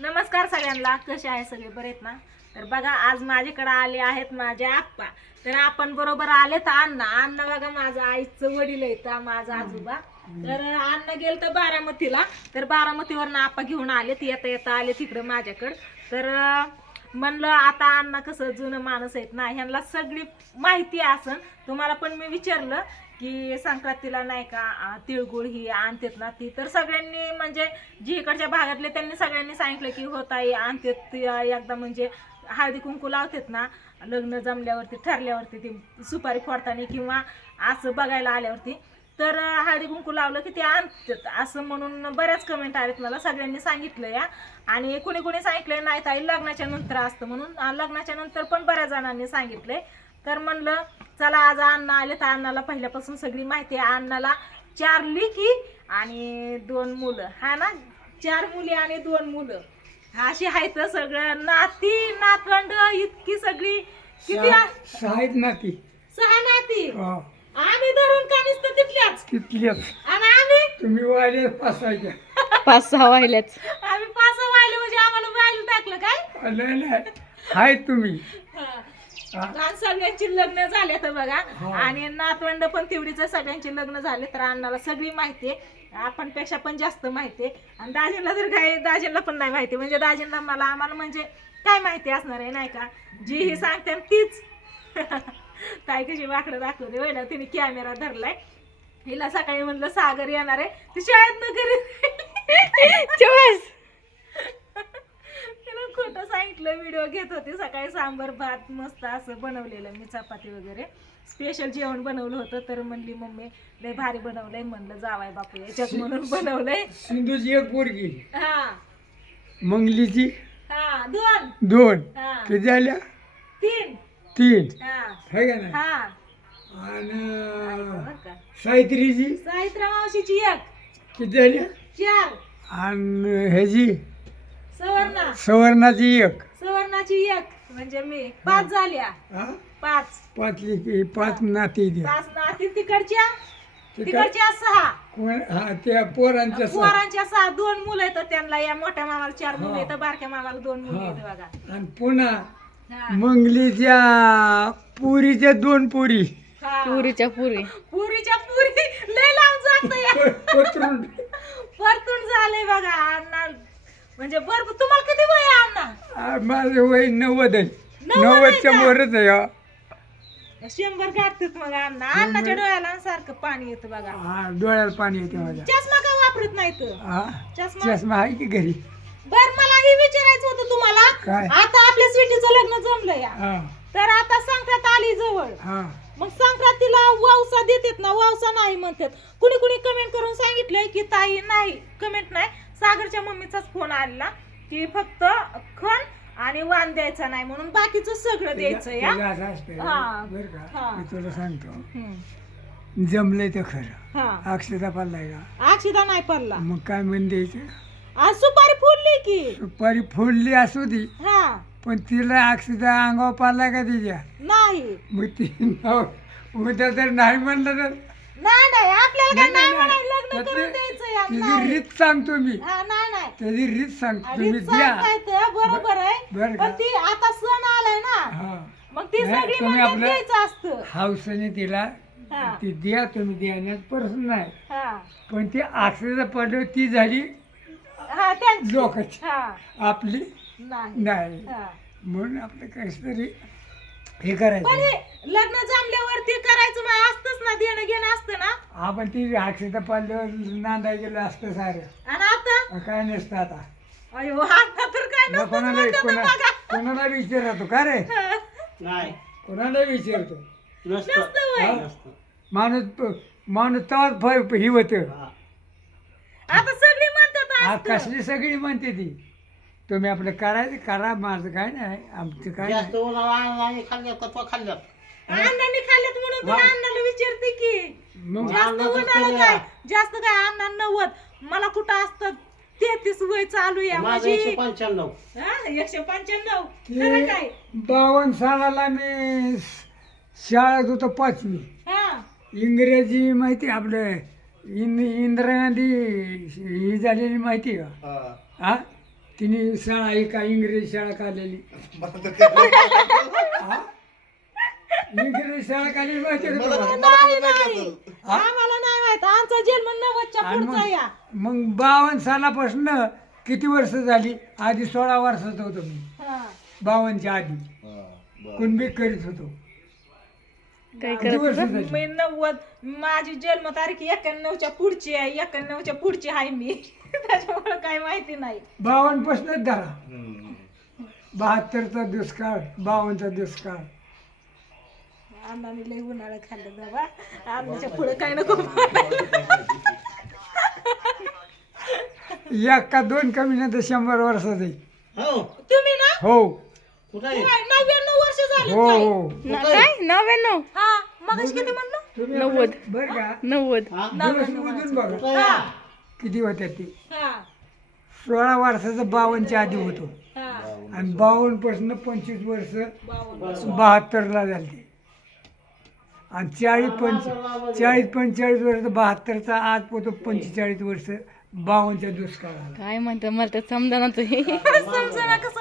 नमस्कार सगळ्यांना, कसे आहे सगळे, बरे आहेत ना? तर बघा आज माझ्याकडे आले आहेत माझे आप्पा. तर आपण बरोबर आले तर अण्णा बघा माझा आईचं वडील आहेत, माझा आजोबा. तर अण्णा गेल तर बारामतीला, तर बारामतीवरनं आप्पा घेऊन आले, येता येता आले तिकडं माझ्याकडं. तर म्हणलं आता अण्णा कसं जुनं माणूस आहेत ना, ह्यांना सगळी माहिती असन. तुम्हाला पण मी विचारलं की संक्रांतीला नाही का तिळगुळ ही आणतात ना, ती तर सगळ्यांनी म्हणजे जी इकडच्या भागातले त्यांनी सगळ्यांनी सांगितलं की होत आहे आणतात एकदा, म्हणजे हळदी कुंकू लावतात ना लग्न जमल्यावरती ठरल्यावरती, ती सुपारी फोडताना किंवा असं बघायला आल्यावरती, तर हळदी कुंकू लावलं की ते आणतात असं म्हणून बऱ्याच कमेंट आलेत मला. सगळ्यांनी सांगितलं या, आणि कोणी कोणी सांगितलंय नाही ताई लग्नाच्या नंतर असतं म्हणून, लग्नाच्या नंतर पण बऱ्याच जणांनी सांगितलंय. तर म्हणलं चला आज अण्णा आले, तर अण्णाला पहिल्यापासून सगळी माहिती आहे. अण्णाला 4 लेकी आणि 2 मुलं, हा ना, 4 मुली आणि 2 मुलं अशी आहेत. सगळं नाती नातवंड इतकी सगळी किती 6 नाती. 6 नाती. हा, आम्ही धरून का नुसतं तिथल्याच, तिथल्याच. आणि आम्ही तुम्ही वाहिले पासायच्या. 5-6 वाहिल्याच. आम्ही 5 वाहिले म्हणजे आम्हाला वाहिलं टाकलं काय? नाही हाय तुम्ही. आणि सगळ्यांची लग्न झाले तर बघा, हा. आणि नातवंड पण तेवढीच सगळ्यांची लग्न झाले. तर अण्णाला सगळी माहिती आहे, आपण पेक्षा पण जास्त माहिती आहे. आणि दाजींना तर काय, दाजींना पण नाही माहिती, म्हणजे दाजींना आम्हाला म्हणजे काय माहिती असणार आहे नाही का, जी ही सांगते तीच. काय कशी वाकडं दाखवते वैला, तिने कॅमेरा धरलाय. हिला सकाळी म्हणलं सागर येणार आहे, ती शाळेत न घरी तिला खोटं सांगितलं. व्हिडिओ घेत होते सकाळी, सांबर भात मस्त असं बनवलेलं मी, चपाती वगैरे स्पेशल जेवण बनवलं होतं. तर म्हणली मम्मी लय भारी बनवलंय. म्हणलं जावाय बापू याच्यात म्हणून बनवलंय. सिंधूची एक पोरगी, हा मंगलीची हा 2 2. हा किती झाल्या? 3 3. हा है का नाही? हा. आणि बरं का? सावित्रीची सावित्रा मावशीची 1, किती झाल्या? 4. आणि ह्याची सवर्णा सवर्णाची 1. सवर्णाची 1 म्हणजे मी 5 झाल्या. हा, 5 5 लेकी, 5 नाती द्या. 5 नाती तिकडच्या, तिकड- तिकडच्या 6 कोण? हा, त्या पोरांच्या 6. पोरांच्या 6, 2 मुलं आहेत त्यांना. या मोठ्या मामाला 4 मुलं हा. आहेत, बारक्या मामाला 2 मुली हा. आहेत बघा. आणि पुन्हा हा. मंगलीच्या पुरीच्या 2 पुरी. हा. पुरीच्या पुरी. पुरीच्या पुरी लय लांब जात या. पत्रून. परतून झालंय बघा अण्णा, म्हणजे भरपूर. तुम्हाला किती वय आहे अण्णा? माझं वय 90 आहे. 90 आहे 90च्या का? वरच आहे. हा. 100 गाठतात मग अण्णा. अण्णाच्या डोळ्याला सारखं पाणी येतं बघा. हा, डोळ्याला पाणी येते माझ्या. चष्मा का वापरत नाही तर? हा, चष्मा. चष्मा आहे की घरी? बर मला हे विचारायचं होतं तुम्हाला. काय? आता आपल्या स्वीटीचं लग्न जमलं या, हा, तर आता संक्रांत आली जवळ. हा. मग संक्रांतीला वावसा देतात ना, वावसा नाही म्हणतात. कुणी कुणी कमेंट करून सांगितलंय की ताई नाही, कमेंट नाही, सागरच्या मम्मीचाच फोन आला की फक्त खण आणि वाण द्यायचा नाही म्हणून, बाकीचं सगळं द्यायचं या. त्याला असं असतं, हा. बरं का? हा. मी तुला सांगतो, हम्म. जमलंय तर खरं. हा. अक्षता पडलाय का? अक्षिता नाही पडला. मग काय म्हण द्यायचं? आज सुपारी फुलली की. सुपारी फोडली असू दे, हा. पण तिला अक्षता अंगावर पाडलाय का तिच्या? नाही मग ती उद्या तर नाही म्हणलं तर नाही नाही आपल्याला काय नाही, नाही नाही, म्हणायचं, लग्न त्यातले- करून द्यायचं या. तिची नाही. रीत सांगतो मी. हा, नाही नाही त्याची रीत सांगतो, अरे तुम्ही द्या. सांगताय तर बरोबर आहे, बरं का? पण ती आता सण आलाय ना, हा, मग ती नाही, सगळी तुम्ही म्हणतात आपलं- द्यायचं असतं. हावसाने तिला हा. ती द्या, तुम्ही देण्यात प्रश्न नाही, हा पण ती अक्षता पडली ती झाली हा त्यांची. लोकांची, हा आपली नाही. नाही. हा. म्हणून आपलं कसं तरी हे पण करायचं. हे लग्न जमल्यावरती करायचं मग असतंच ना, देणं घेणं असतं ना. आपण ती अक्षता पडल्यावर नांदाय गेलं असतं सारं. आणि आता काय नसतं आता. अयो आता तर काय मग नसतंच कोणाला म्हणतात ना बघा. कोणाला विचारतो का रे? नाही कोणाला विचारतो? नसतं नसतं वय. नसतं. माणूस तेव्हाच ही होत. हा. आता सगळी म्हणतात असतं. कसली सगळी म्हणते ती. तुम्ही आपलं करायचं करा, माझं काय नाही, आमचं काय जास्त नाही. उन्हाळा आणि खाल्ल्यात का तो खाल्ल्यात अण्णांनी खाल्ल्यात म्हणून तुला अण्णाला विचारते की मग जास्त अण्णाचं उन्हाळा करूया. काय, जास्त काय अण्णा 90, मला कुठं असतं 33 वय चालू या माझं माझी. 195. 195 ते खरं काय? 52 सालाला मी शाळेत होतो 5वी. हा इंग्रजी माहिती इंदिरा गांधी ही झालेली माहिती का? हा. हा, तिने शाळा ही का इंग्रजी शाळा काढलेली हा? इंग्रजी शाळा काढलेली माहिती आहे का तुम्हाला? नाही नाही आम्हाला नाही माहित आमचा जन्म 90च्या आणि पुढचा या मग 52 सालापासून किती वर्ष झाली? आधी 16 वर्षाचा होतो मी, हा. 52च्या आधी कुणबी करीत होतो. काय किती करत वर्ष झाली? मी 90 माझी जन्मतारीख 91च्या पुढची आहे 91च्या पुढची आहे मी त्याच्यामुळे काय माहिती नाही 52 पासूनच धरा. 72चा दुष्काळ, 52चा दुष्काळ. अण्णाने लई उन्हाळा खाल्लं बाबा अण्णाच्या पुढे काय नको एक का दोन कमी नाही तर 100 वर्षाचं आहे. हो तुम्ही ना हो कुठं आहे? 99 वर्ष झाले हो काय? हो काय 99 हा मगाशी किती म्हणलं तुम्ही 90. बरं का 90 हा? दिवस मोजून बघा कुठं आहे? किती होत्या ते. हा 16 वर्षाचं 52च्या आधी होतो हा आणि 52 पासून 25 वर्ष 52 72ला झाली आणि 40-45 वर्ष 72चा आज पोतो 45 वर्ष 52च्या दुष्काळाला. काय म्हणते मला तर समजा ना तुम्ही समजा ना कसं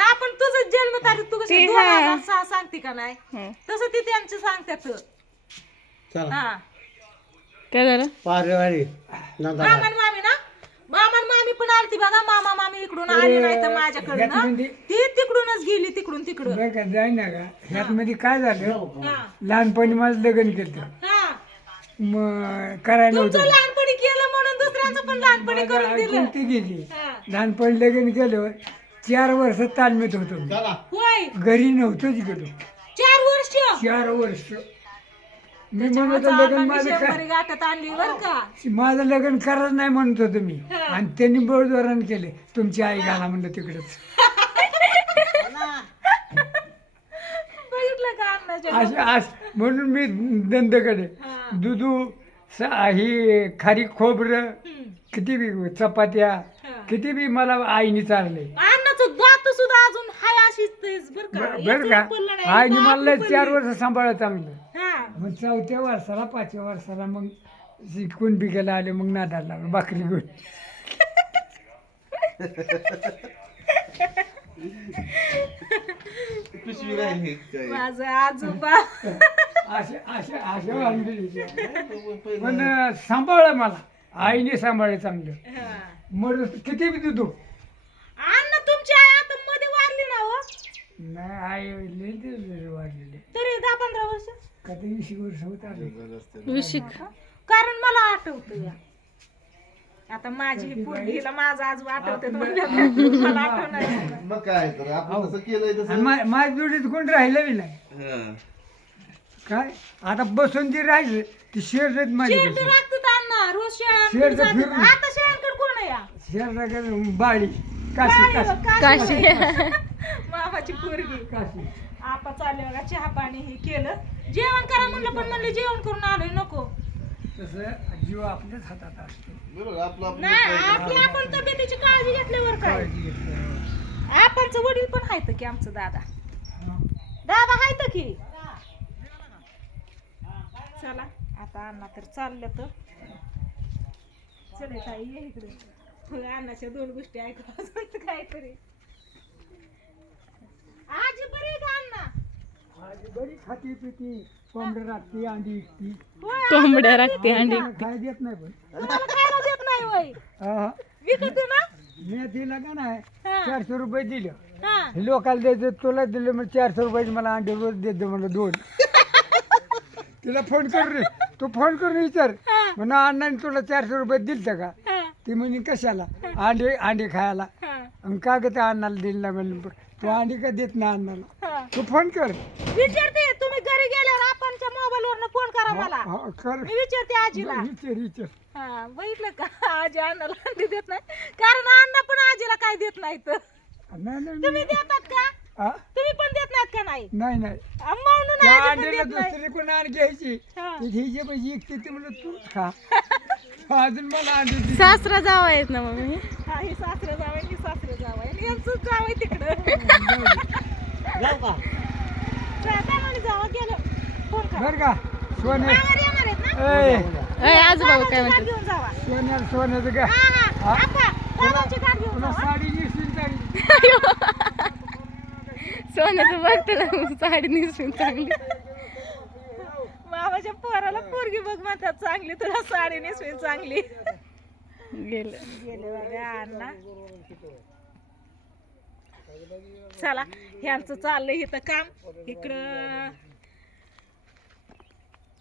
आपण तुझं जन्मतारीख तू कशी ते हा. 2006 सांगते का नाही हं. तसं ते त्यांचं सांगतात चला हा काय झालं पारेवाडी नंदा मामा मामी ना मामा मामी पण आलती बघा मामा मामी इकडून आली नाही तर माझ्याकडे ना ह्यातमध्ये ती तिकडूनच गेली तिकडून बरं का जाय ना का ह्यात मध्ये काय झालं, हा लहानपणी माझं लग्न केलं हा मग करायला तुमचं नव्हतं. लहानपणी केलं म्हणून दुसऱ्यांचं पण लहानपणी करून दिलं ती गेली हा. लहानपणी लग्न केलं 4 वर्ष तालमीत होतो मी. चला होय घरी नव्हतोच गेलो 4 वर्ष 4 वर्ष. मी म्हणत होतो लग्न माझं डिसेंबरी गाठत आणली बर का माझं लग्न करायचं नाही म्हणत होतो मी हा. आणि त्यांनी बळजोरानं केले. तुमची आई घाला म्हणलं तिकडेच. बघितलं का अण्णाच्या असे म्हणून मी धंद्याकडे हा. दुधू ही खारी खोबरं हम्म. किती बी चपात्या हा. किती बी मला आईने चालले. अण्णाचं दात सुद्धा अजून हाय अशीच बर का बरं का याचं पडलं नाही. आईने दात मला पडली. 4 वर्ष सांभाळलं चांगलं. हा मग 4थ्या वर्षाला 5व्या वर्षाला मग शिकून बिकायला आले मग नादाला लागलो भाकरी घेऊन. माझं आजोबा असे असे असे वाढले. पण सांभाळलं मला आईने सांभाळलं चांगलं. हा. मग किती बी दुधू अण्णा तुमची आई आता मध्ये वारली ना हो नाही आई लय दिवस वाढलेले तरी 10-15 वर्ष का ते 20 वर्ष होत आले. विशिक कारण मला आठवतं या आता माझी ही पोरगीला माझं आज आठवते मला आठवणार मग काय तर आपण तसं केलंय तसं आणि माझ्या जोडीत कोण राहिलं बी नाही. काय आता बसून जी राहिलं ती शेर माझी शेरडी राखतात अण्णा रोज शेरडं शेळ्यांकडे फिरून. जातात आता शेळ्यांकडे कोण आहे या शेर बाळी काशी काशी काशी मामाची पोरगी काशी. आपा चालले बघा चहा पाणी हे केलं जेवण करा म्हणलं पण म्हणलं जेवण करून आलोय नको तसं जीव आपल्याच हातात असतो. बरोबर आपलं नाही आपली आपण तब्येतीची काळजी घेतल्यावर काय काळजी घेतल्यावर. आपणचं वडील पण आहेत की आमचं दादा हा. दादा आहेत की चला आता अण्णा तर चाललं तर चले ताई ये इकडे होय, अण्णाच्या 2 गोष्टी ऐकू काहीतरी आजी बरी आहे का अण्णा आजी बरी खाती पिती कोंबड्या राखती अंडी विकती. होय, कोंबड्या राखते अंडी काय देत नाही पण तुम्हाला खायला देत नाही होय हा. विकते ना मी तिला का नाही हा. 400 रुपये दिलं. हा लोकाला द्यायचं तुला दिलं मग 400 रुपयाची मला अंडे रोज देत दे म्हणलं 2. तिला फोन कर रे तू फोन करून विचार म्हणून अण्णाने तुला 400 रुपये दिलतं का. हा, ती म्हणे कशाला अंडे खायला. हा, आणि का ग त्या अण्णाला दिलं नाही म्हणलं तू अंडी का देत नाही अण्णाला. हा. तू फोन कर. विचारते तुम्ही घरी गेल्यावर आपणच्या मोबाईल वरनं फोन करा मला हा, कर मी विचारते आजीला विचार हा बघितलं का आजी अण्णाला अंडी देत नाही कारण अण्णा पण आजीला काय देत नाही तर नाही नाही तुम्ही देतात का हा? तुम्ही पण देत नाहीत का नाही नाही नाही म्हणून त्या आजी पण अंड्याला देत नाही दुसरी कोण अंडी घ्यायची हा. ही जे पैसे विकते ते म्हणलं तूच खा. अजून मला अंडी दे. सासरा जावा आहेत ना मग हा ही सासरं जावं ही सासरं जावं आणि यांचं जावं तिकडं जाऊ का त्यामुळे जावं गेलं फोन करा बरं का सोन्या माघारी येणार आहेत ना ए आजोबा काय गाठ म्हणतात घेऊन जावा सोन्याचं का हा हा आपा, बाबांची गाठ घेऊन तुला जावा साडी नेसून सोन्याचं बघ त्याला साडी नेसून चांगली. मामाच्या पोराला पोरगी बघ म्हणतात चांगली, तुला साडी नेसवी चांगली. गेलं. गेले बघा अण्णा. चला ह्यांचं चाललंय इथं काम. इकडं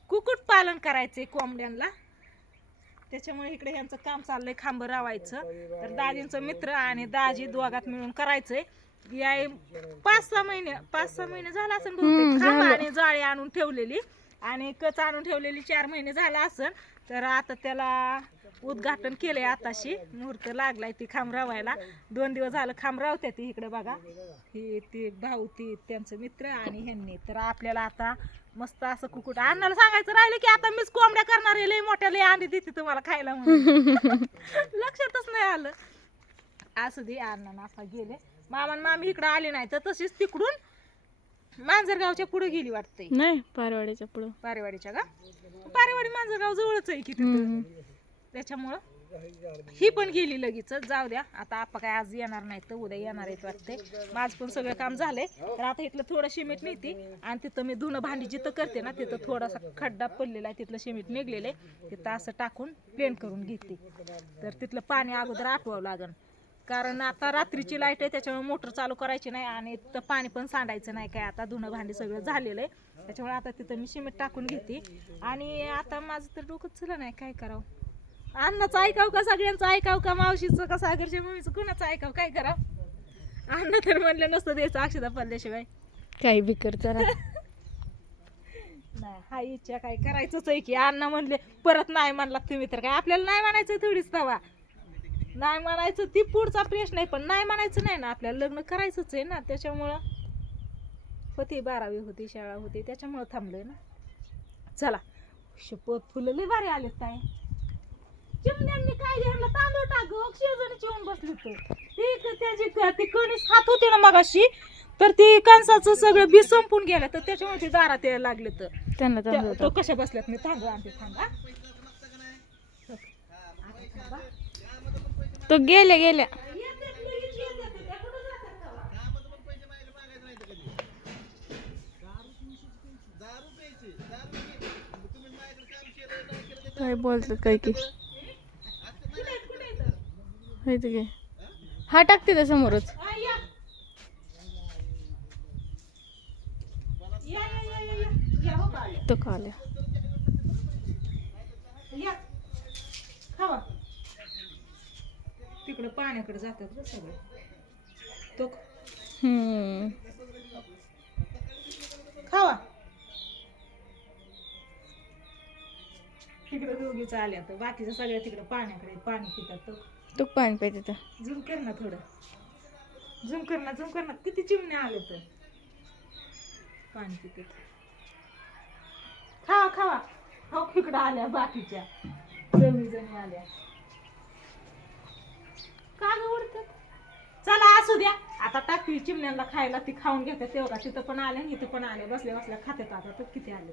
कुक्कुट पालन करायचंय कोंबड्यांना, त्याच्यामुळे इकडे ह्यांचं काम चाललंय खांब रावायचं. तर दाजींचं मित्र आणि दाजी दोघात मिळून करायचंय. या 5-6 महिने झाला असं बहुतेक. खांब आणि जाळी आणून ठेवलेली आणि कच आणून ठेवलेली 4 महिने झाला असन. तर आता त्याला उद्घाटन केलंय, आताशी मुहूर्त लागलाय ती खांब रावायला. 2 दिवस झालं खांब रावत्या ती. इकडे बघा ही ती भाऊ ती त्यांचं मित्र आणि ह्यांनी. तर आपल्याला आता मस्त असं कुकुट अण्णाला सांगायचं राहिलं की आता मीच कोंबड्या करणार आहे, लय मोठ्या लय अंडी देते तुम्हाला खायला म्हणून. लक्षातच नाही आलं. असं दे अण्णा नाफा गेले. मामा आणि मामी इकडे आले नाही, तर तशीच तिकडून मांजरगावच्या पुढे गेली वाटतंय. नाही पारवाड्याच्या पुढं. पारेवाडीच्या का? पारेवाडी मांजरगाव जवळच आहे की तिथं. त्याच्यामुळं ही पण गेली लगेच. जाऊ द्या आता आपा काय आज येणार नाही, तर उद्या येणार आहेत वाटते. माझं पण सगळं काम झालंय. तर आता इथलं थोडं सिमेंट नेते आणि तिथं मी धुणं भांडी जिथं करते ना तिथं थोडासा खड्डा पडलेला आहे, तिथलं सिमेंट निघलेलं आहे, तिथं असं टाकून प्लेन करून घेते. तर तिथलं पाणी अगोदर आटवावं लागेल, कारण आता रात्रीची लाईट आहे त्याच्यामुळे मोटर चालू करायची नाही आणि तिथं पाणी पण सांडायचं नाही काय. आता धुणं भांडी सगळं झालेलं आहे, त्याच्यामुळे आता तिथं मी सिमेंट टाकून घेते. आणि आता माझं तर डोकंच झालं नाही काय करावं. अण्णाचं ऐकाव का सगळ्यांचं ऐकाव का, मावशीचं का सागरच्या मम्मीचं, कुणाचं ऐकाव काय करावं. अण्णा तर म्हणलं नसतं द्यायचं अक्षदा पडल्याशिवाय. काही बिकर जरा. नाही हा इच्छा काय करायचंच आहे की. अण्णा म्हणले परत नाही म्हणला तुम्ही, तर काय आपल्याला नाही म्हणायचं थोडीच तवा. नाही म्हणायचं ती पुढचा प्रश्न आहे, पण नाही म्हणायचं नाही ना, आपल्याला लग्न करायचंच आहे ना. त्याच्यामुळं होती 12वी होती, शाळा होती, त्याच्यामुळं थांबलोय ना. चला शपथ फुलं लय भारी आलेत काय. चिमण्यांनी काय घेतलं तांदूळ टाक शेजारी चिवून बसली. तर त्याची ती कणीस खात होती ना मगाशी, तर ती कणसाचं सगळं बी संपून गेलं, तर त्याच्यामुळे ते दारात यायला लागले. तर त्यांना तो कशा बसल्यात मी तांदूळ आणते थांबा. तो गेल्या गेल्या. काय बोलतात काय की. घे हा टाकते त्या समोरच. तो खाल्या तिकडे पाण्याकडे जातात ग सगळे. तो खावा तिकडे दोघीच आल्या, तर बाकीच्या सगळ्या तिकडे पाण्याकडे पाणी पितात. तो पाणी पाहिजे तर झूम कर ना थोडं, झूम कर ना. किती चिमण्या आले तर पाणी पितात. खावा हो इकडं आल्या बाकीच्या जणी आल्या. का ग उडतात. चला असू द्या आता टाकतील चिमण्यांना खायला, ती खाऊन घेतात तेवढा. तिथं पण आल्या इथं पण आले, बसल्या खात्यात. आता तर किती आले